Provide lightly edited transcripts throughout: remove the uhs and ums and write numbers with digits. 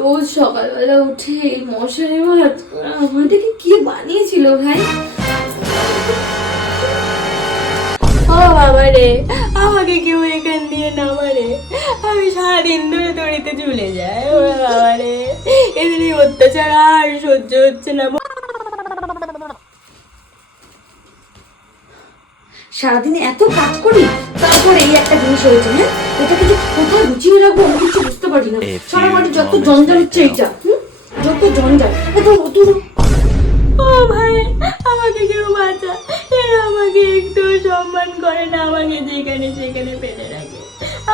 রোজ সকালবেলা উঠে এই মশারি ভাত আমাদেরকে কি বানিয়েছিল ভাই? ও বাবা রে, আমাকে কেউ এখান দিয়ে নামা রে, আমি সারাদিন ধরে দড়িতে ঝুলে যাই। ও বাবা রে, এদের এই অত্যাচার আর সহ্য হচ্ছে না। সারাদিনে এত কাজ করি, তারপরে এই একটা জিনিস হয়েছে। হ্যাঁ, এটাকে যে কোথায় গুছিয়ে রাখবো আমি কিছু বুঝতে পারি না। সারা বাড়ি যত জঞ্জাল হচ্ছে, এইটা যত জঞ্জাল, এত ও ভাই, আমাকে কেউ বাঁচা। এরা আমাকে একটু সম্মান করে না, আমাকে যেখানে সেখানে ফেলে রাখে।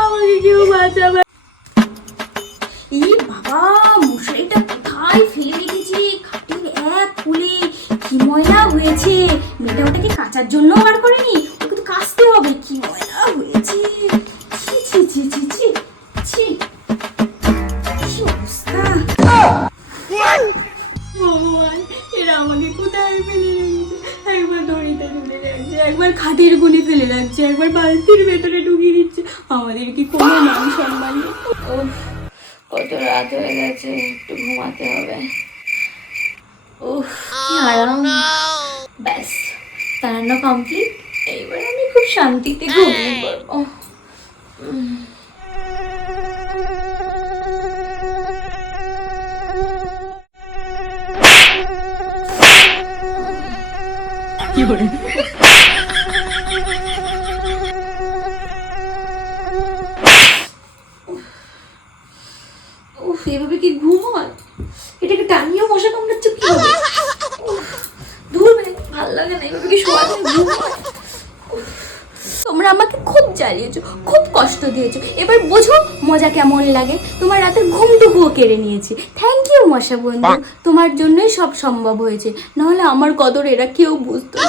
আমাকে কেউ বাঁচা। এই বাবা, মশারিটা কোথায় ফেলে রেখেছি? খাটের এক খুলে কি ময়লা হয়েছে। মেয়েটা ওটাকে কাচার জন্য বার করেনি, ওকে তো কাচতে হবে। কি ময়লা হয়েছে, ছি ছি ছি ছি ছি ছি, কি অবস্থা। ভগবান, এরা আমাকে কোথায় ফেলে রেখেছে? একবার দড়িতে ঝুলে রাখছে, একবার খাটের গুলি ফেলে রাখছে, একবার বালতির ভেতরে ঢুকিয়ে দিচ্ছে। আমাদের কি কোনো মান সম্মান নেই? কত রাত হয়ে গেছে, একটু ঘুমাতে হবে। উফ, কি আরাম। ব্যাস, রান্না কমপ্লিট। এইবার আমি খুব শান্তিতে ঘুমিয়ে পড়বো। কি করে উফ, এভাবে কি ঘুম হয়? এটাকে টানিয়েও মশা কামড়াচ্ছে কি হবে? দূর ভাই, ভালো লাগে না এভাবে কি শোয়া যায়? ঘুম হয়। তোমরা আমাকে খুব জ্বালিয়েছো, খুব কষ্ট দিয়েছো। এবার বোঝো মজা কেমন লাগে। তোমার রাতের ঘুমটুকুও কেড়ে নিয়েছি। থ্যাংক ইউ মশা বন্ধু, তোমার জন্যই সব সম্ভব হয়েছে। নাহলে আমার কদর এরা কেউ বুঝতো না।